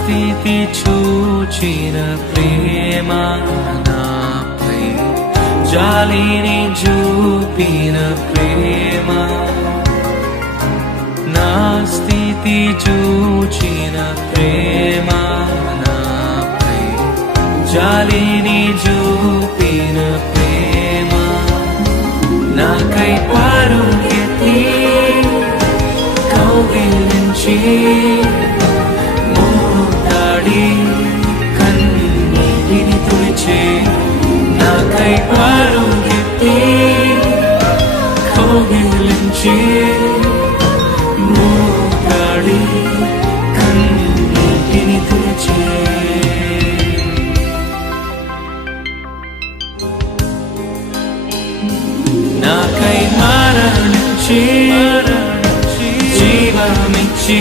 స్థితి చూచిన ప్రేమ నాపై జాలిని చూపిన ప్రేమ నా స్థితి చూచిన ప్రేమ నాపై జాలిని చూపిన ప్రేమ నాకై పరుగెత్తి కౌగిలించి మోతాడి కన్నీటిని తుడిచే నాకై పరుగెత్తి కౌగిలించి మోతాడి కన్నీటిని తుడిచే నాకై మరణించి జీవమిచ్చి